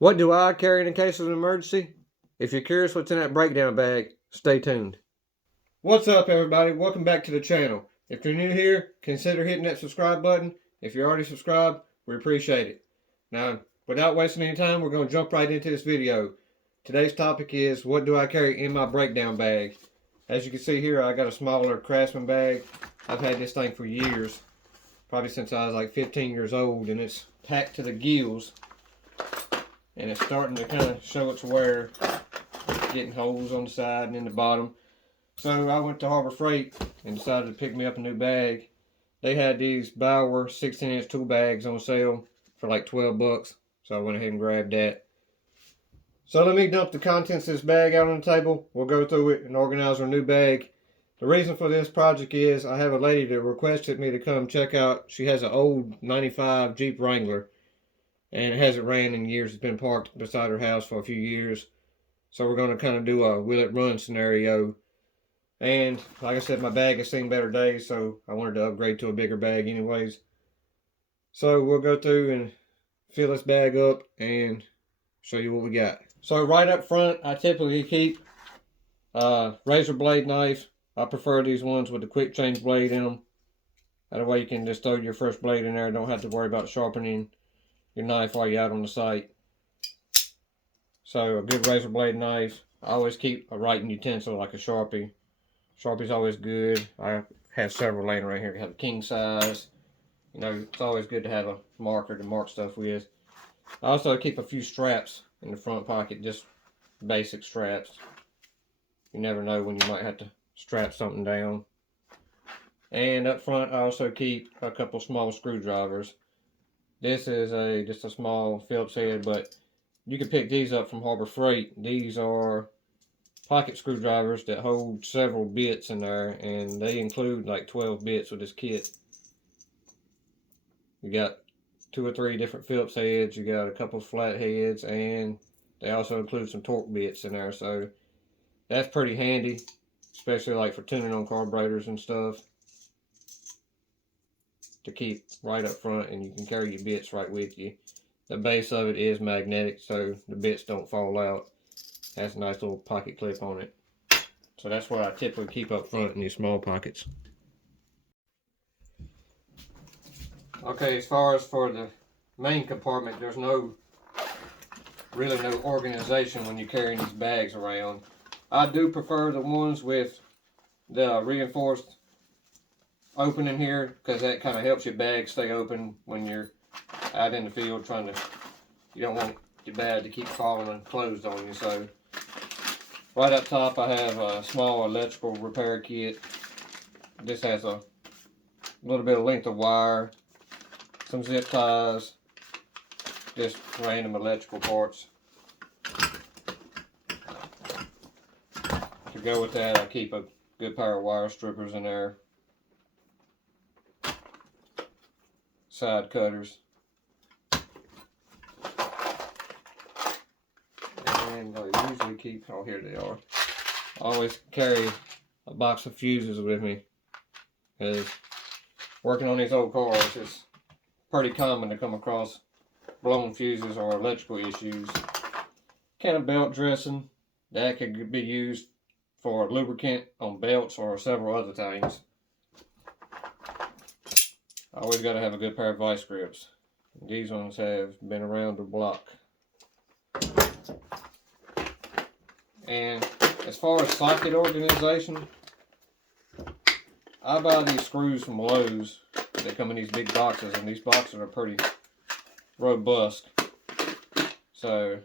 What do I carry in case of an emergency? If you're curious what's in that breakdown bag, stay tuned. What's up, everybody? Welcome back to the channel. If you're new here, consider hitting that subscribe button. If you're already subscribed, we appreciate it. Now, without wasting any time, we're going to jump right into this video. Today's topic is, what do I carry in my breakdown bag? As you can see here, I got a smaller Craftsman bag. I've had this thing for years, probably since I was like 15 years old, and it's packed to the gills. And it's starting to kind of show its wear, getting holes on the side and in the bottom. So I went to Harbor Freight and decided to pick me up a new bag. They had these Bauer 16-inch tool bags on sale for like 12 bucks. So I went ahead and grabbed that. So let me dump the contents of this bag out on the table. We'll go through it and organize our new bag. The reason for this project is I have a lady that requested me to come check out. She has an old 95 Jeep Wrangler. And it hasn't ran in years. It's been parked beside her house for a few years. So we're going to kind of do a will it run scenario. And like I said, my bag has seen better days, so I wanted to upgrade to a bigger bag anyways. So we'll go through and fill this bag up and show you what we got. So right up front, I typically keep a razor blade knife. I prefer these ones with the quick change blade in them. That way you can just throw your first blade in there. Don't have to worry about sharpening your knife while you're out on the site. So a good razor blade knife. I always keep a writing utensil like a Sharpie. Sharpie's always good. I have several laying around here. I have a king size. You know, it's always good to have a marker to mark stuff with. I also keep a few straps in the front pocket, just basic straps. You never know when you might have to strap something down. And up front I also keep a couple small screwdrivers. This is just a small Phillips head, but you can pick these up from Harbor Freight. These are pocket screwdrivers that hold several bits in there, and they include like 12 bits with this kit. You got 2 or 3 different Phillips heads, you got a couple of flat heads, and they also include some torque bits in there, so that's pretty handy, especially like for tuning on carburetors and stuff, to keep right up front, and you can carry your bits right with you. The base of it is magnetic, so the bits don't fall out. Has a nice little pocket clip on it. So that's what I typically keep up front in these small pockets. Okay, as far as for the main compartment, there's really no organization when you're carrying these bags around. I do prefer the ones with the reinforced opening here, because that kind of helps your bag stay open when you're out in the field you don't want your bag to keep falling and closed on you. So right up top I have a small electrical repair kit. This has a little bit of length of wire, some zip ties, just random electrical parts. To go with that, I keep a good pair of wire strippers in there, side cutters, and I usually keep, oh here they are, I always carry a box of fuses with me, because working on these old cars, it's pretty common to come across blown fuses or electrical issues. Can of belt dressing, that could be used for lubricant on belts or several other things. I always got to have a good pair of vice grips. These ones have been around the block. And as far as socket organization, I buy these screws from Lowe's. They come in these big boxes, and these boxes are pretty robust. So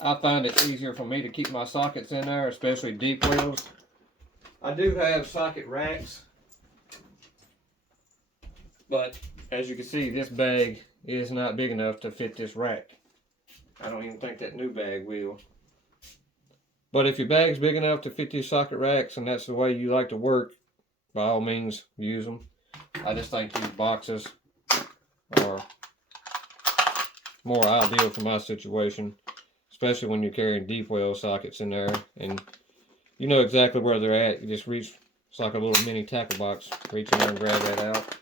I find it's easier for me to keep my sockets in there, especially deep wells. I do have socket racks, but as you can see, this bag is not big enough to fit this rack. I don't even think that new bag will. But if your bag's big enough to fit these socket racks, and that's the way you like to work, by all means, use them. I just think these boxes are more ideal for my situation, especially when you're carrying deep well sockets in there, and you know exactly where they're at. You just reach, it's like a little mini tackle box, reach in there and grab that out.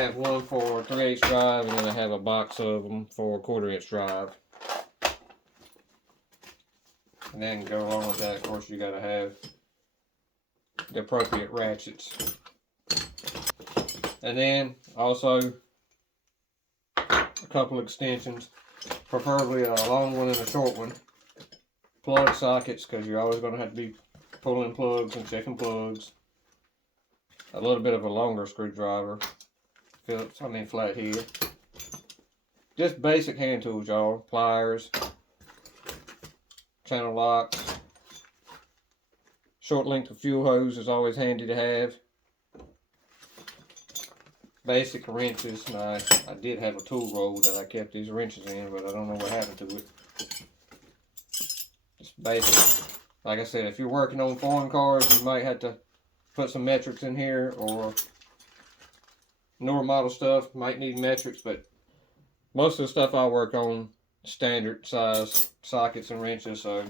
have one for 3/8 drive, and then I have a box of them for 1/4 inch drive. And then go along with that, of course, you gotta have the appropriate ratchets. And then also a couple extensions, preferably a long one and a short one. Plug sockets, because you're always going to have to be pulling plugs and checking plugs. A little bit of a longer screwdriver, Phillips, flathead. Just basic hand tools, y'all. Pliers, channel locks. Short length of fuel hose is always handy to have. Basic wrenches. Now, I did have a tool roll that I kept these wrenches in, but I don't know what happened to it. Just basic. Like I said, if you're working on foreign cars, you might have to put some metrics in here, or newer model stuff might need metrics, but most of the stuff I work on, standard size sockets and wrenches. So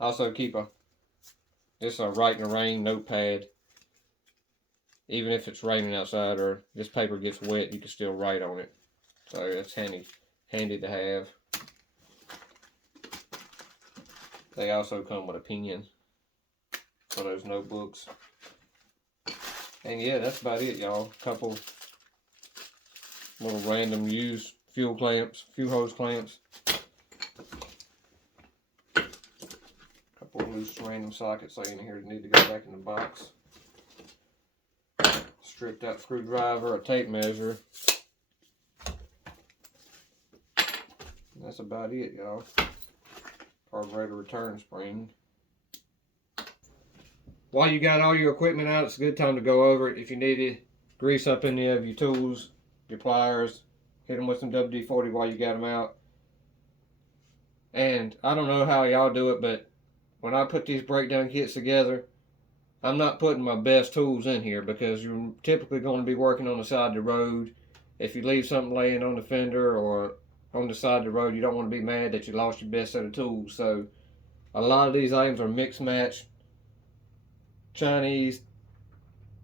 I also keep just a write in the rain notepad. Even if it's raining outside or this paper gets wet, you can still write on it. So it's handy to have. They also come with a pen for those notebooks. And yeah, that's about it, y'all. A couple little random used fuel hose clamps. A couple of loose random sockets laying here that need to go back in the box. Stripped out screwdriver, a tape measure. And that's about it, y'all. Carburetor return spring. While you got all your equipment out, it's a good time to go over it. If you need to grease up any of your tools, your pliers, hit them with some WD-40 while you got them out. And I don't know how y'all do it, but when I put these breakdown kits together, I'm not putting my best tools in here, because you're typically going to be working on the side of the road. If you leave something laying on the fender or on the side of the road, you don't want to be mad that you lost your best set of tools. So a lot of these items are mixed match, Chinese,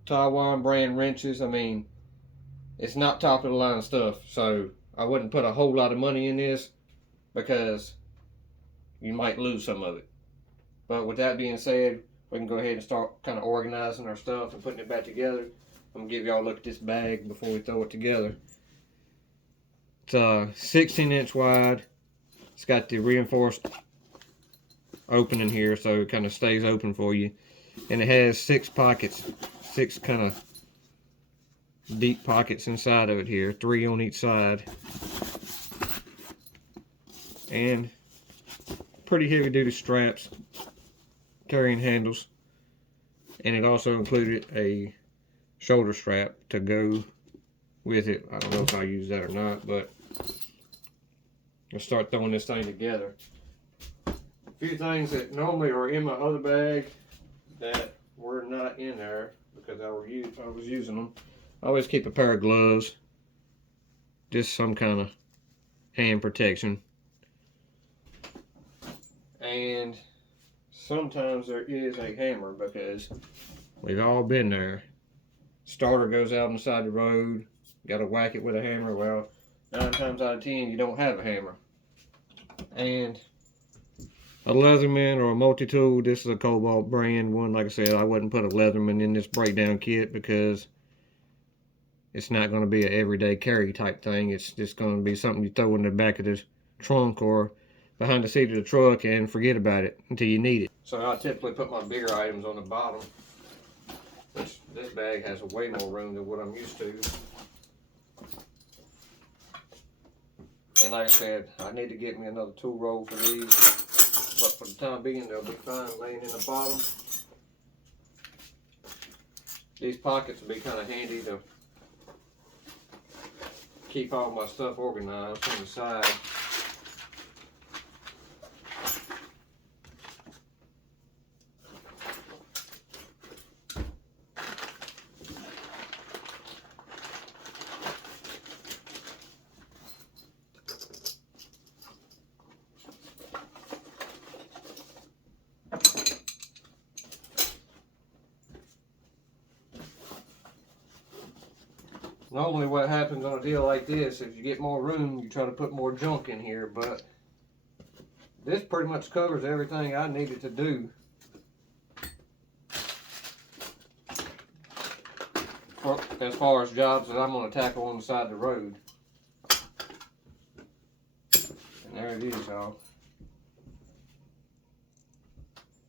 Taiwan brand wrenches. It's not top of the line stuff, so I wouldn't put a whole lot of money in this, because you might lose some of it. But with that being said, we can go ahead and start kind of organizing our stuff and putting it back together. I'm going to give y'all a look at this bag before we throw it together. It's 16 inch wide. It's got the reinforced opening here, so it kind of stays open for you. And it has 6 pockets, 6 kind of deep pockets inside of it here, 3 on each side. And pretty heavy duty straps, carrying handles, and it also included a shoulder strap to go with it. I don't know if I use that or not, but I'll start throwing this thing together. A few things that normally are in my other bag that were not in there because I was using them. I always keep a pair of gloves, just some kind of hand protection, and sometimes there is a hammer, because we've all been there. Starter goes out on the side of the road, got to whack it with a hammer. Well, 9 times out of 10 you don't have a hammer. And a Leatherman or a multi-tool. This is a Cobalt brand one. Like I said, I wouldn't put a Leatherman in this breakdown kit, because it's not going to be an everyday carry type thing. It's just going to be something you throw in the back of the trunk or behind the seat of the truck and forget about it until you need it. So I typically put my bigger items on the bottom, which this bag has way more room than what I'm used to. And like I said, I need to get me another tool roll for these, but for the time being they'll be fine laying in the bottom. These pockets will be kind of handy to keep all my stuff organized on the side. Normally what happens on a deal like this, if you get more room, you try to put more junk in here, but this pretty much covers everything I needed to do as far as jobs that I'm going to tackle on the side of the road. And there it is, y'all.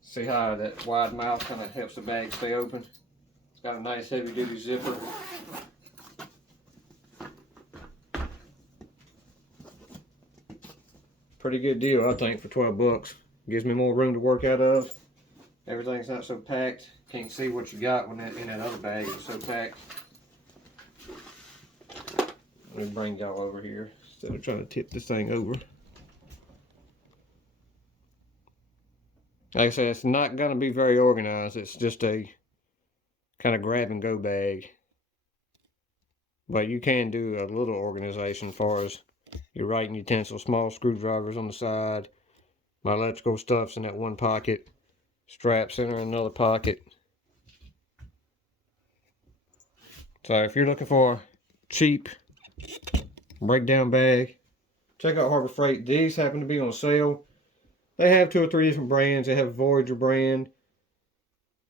See how that wide mouth kind of helps the bag stay open? It's got a nice heavy duty zipper. Pretty good deal, I think, for 12 bucks. Gives me more room to work out of. Everything's not so packed. Can't see what you got when that in that other bag is so packed. Let me bring y'all over here instead of trying to tip this thing over. Like I said, it's not going to be very organized. It's just a kind of grab and go bag. But you can do a little organization as far as your writing utensils, small screwdrivers on the side. My electrical stuff's in that one pocket. Straps in another pocket. So if you're looking for a cheap breakdown bag, check out Harbor Freight. These happen to be on sale. They have 2 or 3 different brands. They have Voyager brand.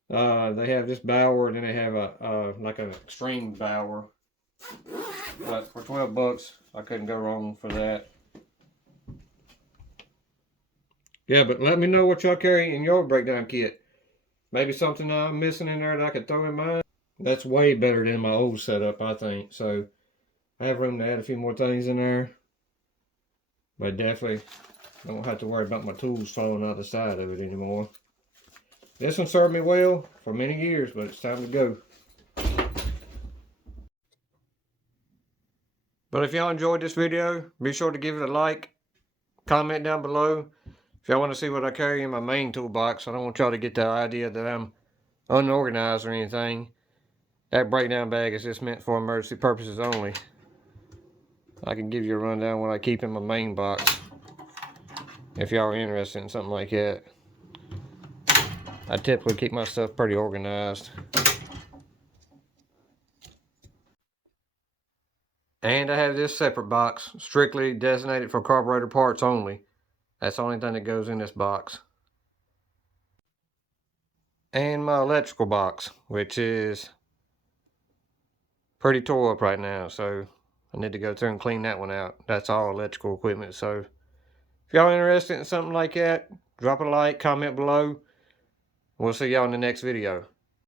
They have this Bauer, and then they have a like an extreme Bauer. But for 12 bucks, I couldn't go wrong for that. Yeah, but let me know what y'all carry in your breakdown kit. Maybe something I'm missing in there that I could throw in mine. That's way better than my old setup, I think. So I have room to add a few more things in there. But definitely don't have to worry about my tools falling out the side of it anymore. This one served me well for many years, but it's time to go. But if y'all enjoyed this video, be sure to give it a like, comment down below. If y'all want to see what I carry in my main toolbox, I don't want y'all to get the idea that I'm unorganized or anything. That breakdown bag is just meant for emergency purposes only. I can give you a rundown what I keep in my main box, if y'all are interested in something like that. I typically keep my stuff pretty organized. And I have this separate box, strictly designated for carburetor parts only. That's the only thing that goes in this box. And my electrical box, which is pretty tore up right now, so I need to go through and clean that one out. That's all electrical equipment, so if y'all interested in something like that, drop a like, comment below. We'll see y'all in the next video.